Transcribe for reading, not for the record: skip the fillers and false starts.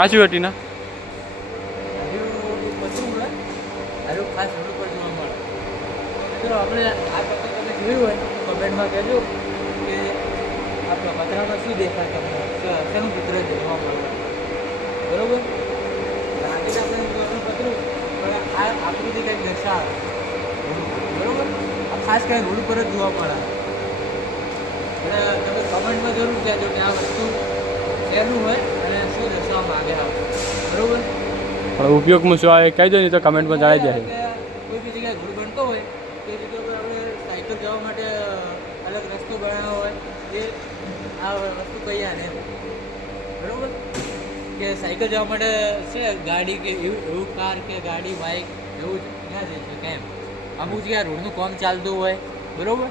આ શું હતી ના ખાસ રોડ પર જોવા મળે. ચલો આપણે આ પત્ર તમે જોયું હોય તો કમેન્ટમાં કહેજો કે આપણા પતરામાં શું દેખાય તમને, શેનું ચિત્ર જોવા મળે, બરોબર. આજે આપણે પતરું પણ આ આકૃતિ કંઈક દર્શાવે, બરોબર. આ ખાસ કરીને રોડ ઉપર જ જોવા મળે. એટલે તમે કમેન્ટમાં જરૂર કહેજો કે આ વસ્તુ શેનું હોય અને શું દર્શાવવા માગે આવે, બરોબર. પણ ઉપયોગમાં શું આવે કહી દો નહીં તો કમેન્ટમાં જણાવી દે. કોઈ બી જગ્યાએ રોડ બનતો હોય તે જગ્યા પર આપણે સાયકલ જવા માટે અલગ રસ્તો બનાવ્યો હોય એ આ વસ્તુ કહીએ ને, બરાબર. કે સાયકલ જવા માટે છે ગાડી કે એવું કાર કે ગાડી બાઇક એવું જ ક્યાં જઈ શકે એમ. અમુક જગ્યાએ રોડનું કામ ચાલતું હોય, બરાબર.